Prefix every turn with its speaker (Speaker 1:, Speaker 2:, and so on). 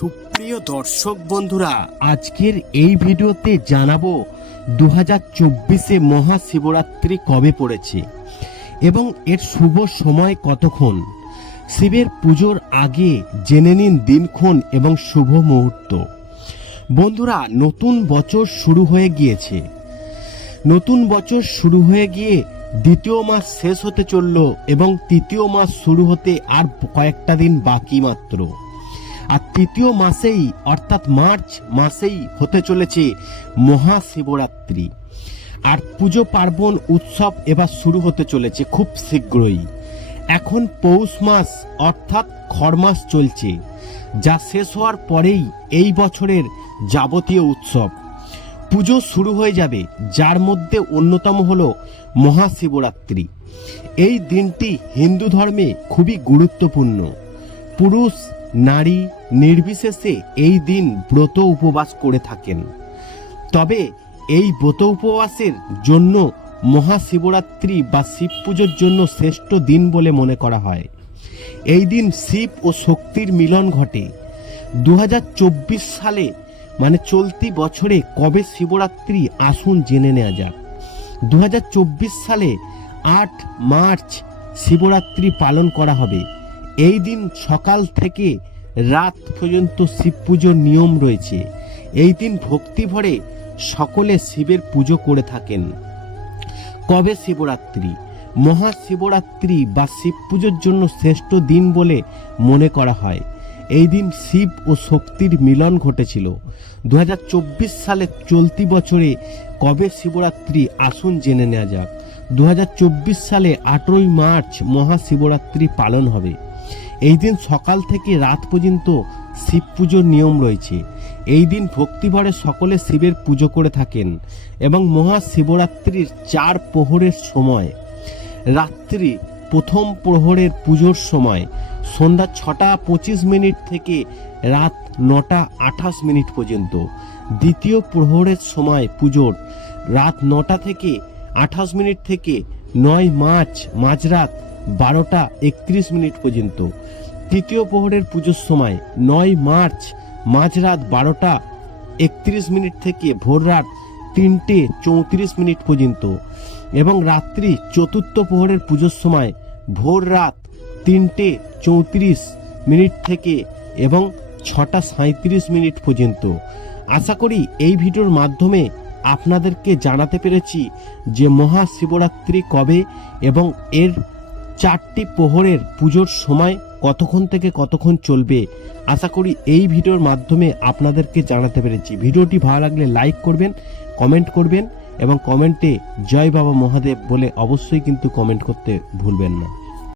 Speaker 1: সুপ্রিয় দর্শক বন্ধুরা,
Speaker 2: আজকের এই ভিডিওতে জানাব দু হাজার চব্বিশে মহাশিবরাত্রি কবে পড়েছে এবং এর শুভ সময় কতক্ষণ? শিবের পুজোর আগে জেনে নিন দিনক্ষণ এবং শুভ মুহূর্ত। বন্ধুরা, নতুন বছর শুরু হয়ে গিয়েছে। নতুন বছর শুরু হয়ে গিয়ে দ্বিতীয় মাস শেষ হতে চলল এবং তৃতীয় মাস শুরু হতে আর কয়েকটা দিন বাকি মাত্র। আর তৃতীয় মাসেই, অর্থাৎ মার্চ মাসেই হতে চলেছে মহাশিবরাত্রি। আর পুজো পার্বণ উৎসব এবার শুরু হতে চলেছে খুব শীঘ্রই। এখন পৌষ মাস, অর্থাৎ খরমাস চলছে, যা শেষ হওয়ার পরেই এই বছরের যাবতীয় উৎসব। পুজো শুরু হয়ে যাবে, যার মধ্যে অন্যতম হল মহাশিবরাত্রি। এই দিনটি হিন্দু ধর্মে খুবই গুরুত্বপূর্ণ। পুরুষ নারী নির্বিশেষে এই দিন ব্রত উপবাস করে থাকেন। তবে এই ব্রত উপবাসের জন্য মহাশিবরাত্রি বা শিব পুজোর জন্য শ্রেষ্ঠ দিন বলে মনে করা হয়। এই দিন শিব ও শক্তির মিলন ঘটে। দু হাজার চব্বিশ সালে মানে চলতি বছরে কবে শিবরাত্রি আসুন জেনে নেওয়া যাক। দু হাজার চব্বিশ সালে আট মার্চ শিবরাত্রি পালন করা হবে। এই দিন সকাল থেকে রাত পর্যন্ত শিব পুজোর নিয়ম রয়েছে। এই দিন ভক্তি ভরে সকলে শিবের পুজো করে থাকেন। কবে শিবরাত্রি? মহাশিবরাত্রি বা শিব পুজোর জন্য শ্রেষ্ঠ দিন বলে মনে করা হয়। এই দিন শিব ও শক্তির মিলন ঘটেছিল। দু হাজার চব্বিশ সালে চলতি বছরে কবে শিবরাত্রি আসুন জেনে নেওয়া যাক। দু হাজার চব্বিশ সালে আটই মার্চ মহাশিবরাত্রি পালন হবে। এই দিন সকাল থেকে রাত পর্যন্ত শিব পুজোর নিয়ম রয়েছে। এই দিন ভক্তিভরে সকলে শিবের পুজো করে থাকেন এবং মহাশিবরাত্রির চার প্রহরের সময়, রাত্রি প্রথম প্রহরের পুজোর সময়, সন্ধ্যা ছটা পঁচিশ মিনিট থেকে রাত নটা আঠাশ মিনিট পর্যন্ত। দ্বিতীয় প্রহরের সময় পুজোর, রাত নটা থেকে আঠাশ মিনিট থেকে নয় মার্চ মাঝরাত বারোটা একত্রিশ মিনিট পর্যন্ত। তৃতীয় প্রহরের পুজোর সময় নয় মার্চ, মাঝরাত বারোটা একত্রিশ মিনিট থেকে ভোররাত তিনটে চৌত্রিশ মিনিট পর্যন্ত এবং রাত্রি চতুর্থ প্রহরের পুজোর সময় ভোর রাত তিনটে চৌত্রিশ মিনিট থেকে এবং ছটা সাঁত্রিশ মিনিট পর্যন্ত। আশা করি এই ভিডিওর মাধ্যমে আপনাদেরকে জানাতে পেরেছি যে মহাশিবরাত্রি কবে এবং এর চারটি প্রহরের পুজোর সময় কতক্ষণ থেকে কতক্ষণ চলবে, আশা করি এই ভিডিওর মাধ্যমে আপনাদেরকে জানাতে পেরেছি। ভিডিওটি ভালো লাগলে লাইক করবেন, কমেন্ট করবেন এবং কমেন্টে জয় বাবা মহাদেব বলে অবশ্যই কিন্তু কমেন্ট করতে ভুলবেন না।